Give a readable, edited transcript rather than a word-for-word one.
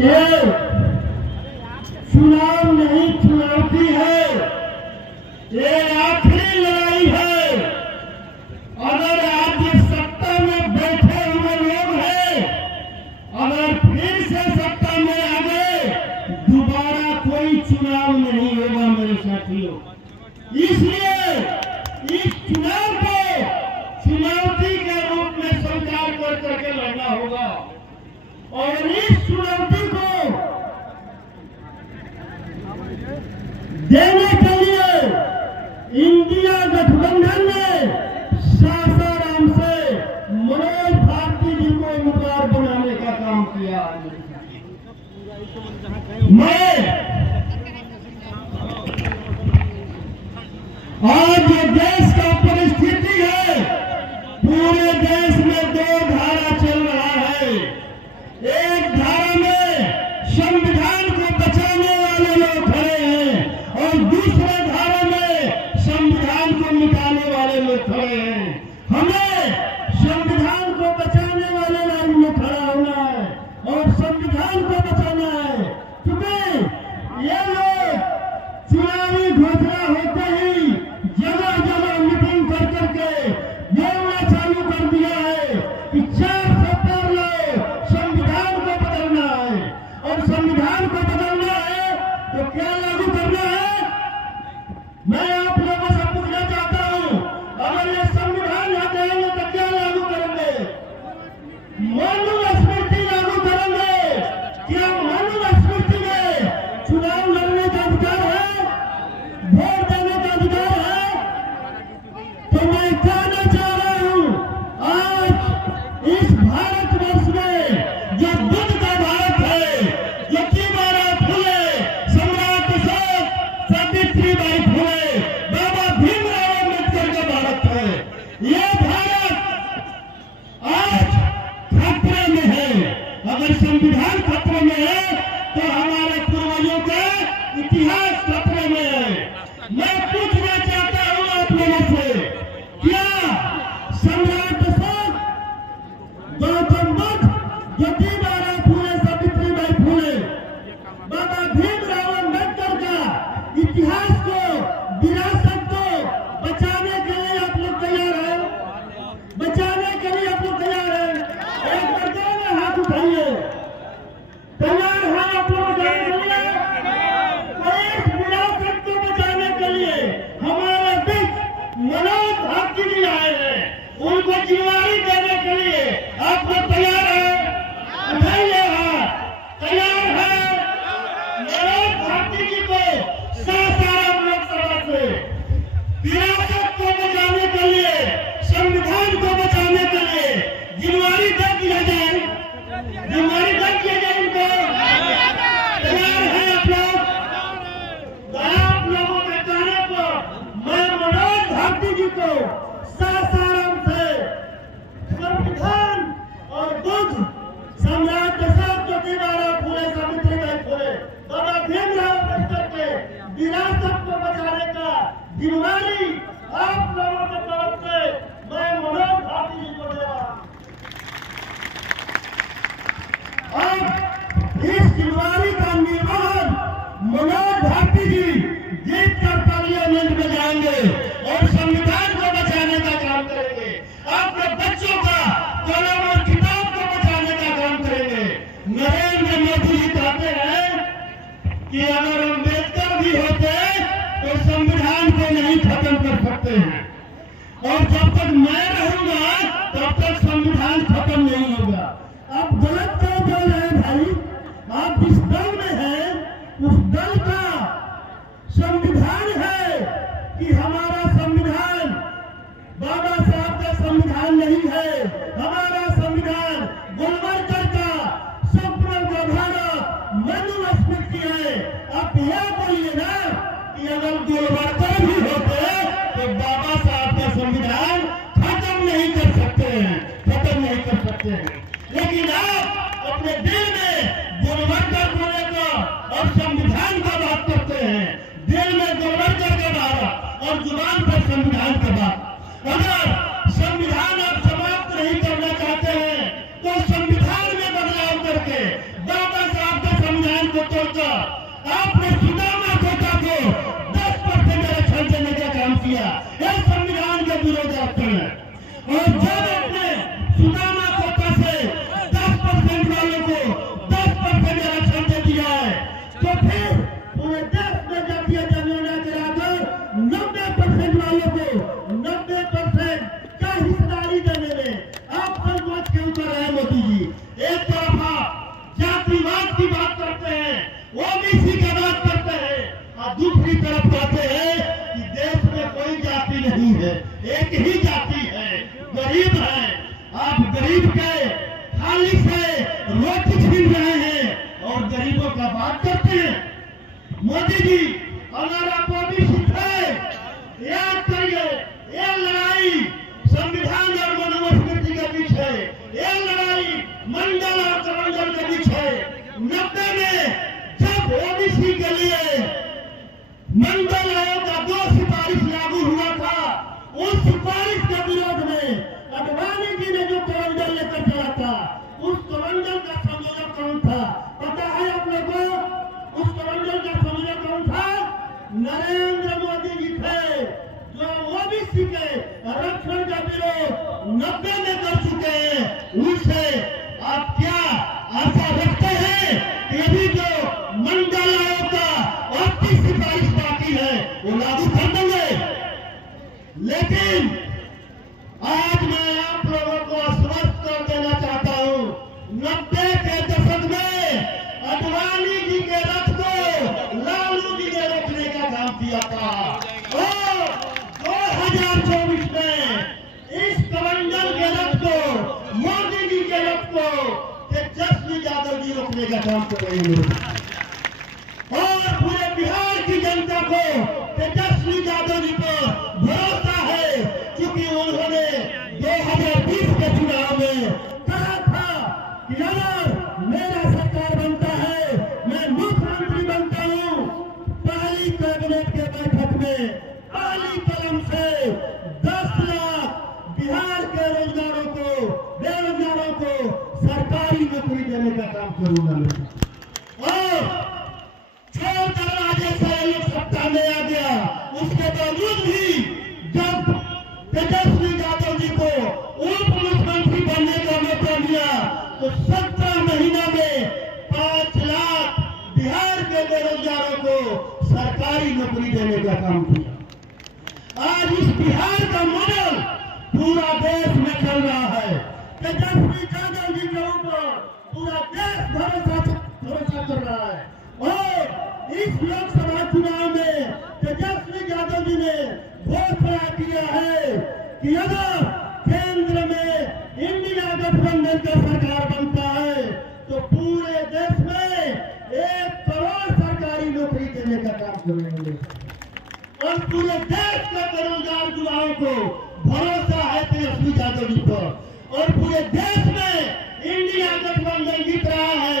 ये चुनाव नहीं चुनौती है, ये आखिरी लड़ाई है। अगर आज ये सत्ता में बैठे हुए लोग हैं, अगर फिर से सत्ता में आ गए, दोबारा कोई चुनाव नहीं होगा मेरे साथियों। इसलिए इस चुनाव को चुनौती के रूप में स्वीकार कर करके लड़ना होगा और इस चुनौती को देने के लिए इंडिया गठबंधन ने सासाराम से मनोज भारती जी को उम्मीदवार बनाने का काम किया। मैं आज ये देश का परिस्थिति है, पूरे देश में दो धारा चल रहा है। एक धारा में संविधान को बचाने वाले लोग खड़े हैं और दूसरे धारा में संविधान को मिटाने वाले लोग खड़े हैं। हमें संविधान को बचाने वाले लाइन में खड़ा होना है और संविधान को बचाना है, क्योंकि ये लोग चुनावी घोषणा होते ही जगह जगह मीटिंग कर करके बोलना चालू कर दिया है कि 470 लोग संविधान को बदलना है और संविधान को बदलना है तो क्या लागू करना है। मैं आप लोगों से पूछना चाहता हूं, अगर ये संविधान हटाएंगे तो क्या लागू करेंगे? मनुस्मृति लागू करेंगे। क्या मनुस्मृति में चुनाव लड़ने का अधिकार है, वोट देने का अधिकार है? तो मैं कहना चाह रहा हूं, आज इस भारतवर्ष में जो बुद्ध का भारत है, जो ज्योतिबा फुले, सम्राट अशोक, सावित्रीबाई फुले, बाबा भीमराव अम्बेडकर का भारत है, ये भारत आज खतरे में है। अगर संविधान खतरे में है तो हमारे पूर्वजों का इतिहास खतरे में है। मैं पूछना चाहता हूं आप लोगों से, क्या सम्राट अशोक, गौतम बुद्ध, ज्योतिबा फुले, सावित्रीबाई फुले, बाबा भीमराव अम्बेडकर का इतिहास को, विरासत को बचाने के लिए आप लोग तैयार हैं? बचाने के लिए आप लोग तैयार हैं? एक बार जोर में हाथ उठाइए। तैयार हैं आप लोग बचाने के लिए? तो इस विरासत को बचाने के लिए हमारे बीच मनोज भारती जी आए हैं, उनको जिम्मेदारी देने के लिए आप लोग तैयार हैं? उठाइए हाथ। तैयार है मनोज भारती जी को सासाराम लोकसभा से विरासत को बचाने के लिए, संविधान को बचाने के लिए जिम्मेदारी दे दिया जाए, जिम्मेदारी दे दिया जाए उनको। तैयार है आप लोग? तो आप लोगों के कहने पर मैं मनोज भारती जी को सासाराम से संविधान और बुद्ध, सम्राट अशोक, ज्योतिबा फुले, सावित्रीबाई फुले, बाबा भीमराव अम्बेडकर के विरासत को बचाने का जिम्मेदारी आप लोगों की तरफ से मैं मनोज भारती जी को दे रहा हूं। अब इस जिम्मेदारी का निर्वहन मनोज भारती जी जीत कर पार्लियामेंट में जाएंगे और संविधान को बचाने का काम करेंगे। आपके बच्चों का कलम और किताब को बचाने का काम करेंगे। नरेंद्र मोदी जी कहते हैं कि अगर अम्बेडकर भी होते तो संविधान को नहीं खत्म कर सकते हैं और जब तक मैं रहूंगा तब तक संविधान खत्म नहीं होगा। आप गलत क्यों बोल रहे हैं भाई? आप जिस दल में हैं उस दल का संविधान है कि हमारा संविधान बाबा साहब का संविधान नहीं है। हमारा संविधान गुलवर्कर का, सपनों का भारत, मनुस्मृति है। आप यह बोलिए ना कि अगर गुलवर्कर भी होते तो बाबा साहब का संविधान खत्म नहीं कर सकते हैं, खत्म नहीं कर सकते हैं। लेकिन आप अपने दिल में गुलवर्कर होने का और संविधान का बात करते हैं, दिल में गुलवर्कर का बात और जुबान पर संविधान का बात। अगर संविधान आप समाप्त नहीं करना चाहते हैं तो संविधान में बदलाव करके बाबा साहब का ओबीसी का बात करते हैं और दूसरी तरफ कहते हैं कि देश में कोई जाति नहीं है, एक ही जाति है, गरीब है। आप गरीब के थाली से रोटी छीन रहे हैं और गरीबों का बात करते हैं। मोदी जी, अगर आप ओबीसी थे, याद करिए, ये लड़ाई संविधान और मनुस्मृति के बीच है, ये लड़ाई मंडल और कमंडल के बीच है। 90 में जब ओबीसी के लिए मंडल आयोग का 2 सिफारिश लागू हुआ था, उस सिफारिश के विरोध में अडवाणी जी ने जो कमंडल लेकर चला था, उस कमंडल का संयोजक कौन था पता है आप लोगों को? उस कमंडल का संयोजक कौन था? नरेंद्र मोदी जी थे, जो ओबीसी के आरक्षण का विरोध 90 में कर चुके हैं। उनसे आप क्या आशा रखते हैं कि अभी जो मंडल आयोग का 38 सिफारिश बाकी है वो लागू कर देंगे? लेकिन आज मैं आप लोगों को आश्वस्त कर देना चाहता हूं, 90 के दशक में अडवाणी जी के रथ को लालू जी ने रोकने का काम किया था और 2024 में इस कमंडल के रथ को, मोदी जी के रथ को तेजस्वी यादव जी रोकने का काम कर रहे हैं। और पूरे बिहार की जनता को तेजस्वी यादव जी पर भरोसा है, क्योंकि उन्होंने 2020 के चुनाव में कहा था कि अगर मेरा सरकार बनता है, मैं मुख्यमंत्री बनता हूं, पहली कैबिनेट के बैठक में पहली कलम से 10 लाख बिहार के रोजगारों को, बेरोजगारों को सरकारी नौकरी देने का काम करूंगा। और चोर दरवाजे से लोग सत्ता में आ गया, उसके बावजूद भी जब तेजस्वी यादव जी को उप मुख्यमंत्री बनने का मौका मिला तो 17 महीना में 5 लाख बिहार के बेरोजगारों को सरकारी नौकरी देने का काम किया। आज इस बिहार का मॉडल पूरा देश में चल रहा है। तेजस्वी यादव जी के ऊपर पूरा देश भरोसा कर रहा है। और इस लोकसभा चुनाव में तेजस्वी यादव जी ने घोषणा किया है कि अगर केंद्र में इंडिया गठबंधन का सरकार बनता है तो पूरे देश में 1 करोड़ सरकारी नौकरी देने का काम करेंगे। और पूरे देश के बेरोजगार युवाओं को भरोसा है तेजस्वी यादव जी पर। और पूरे देश में इंडिया गठबंधन जीत रहा है।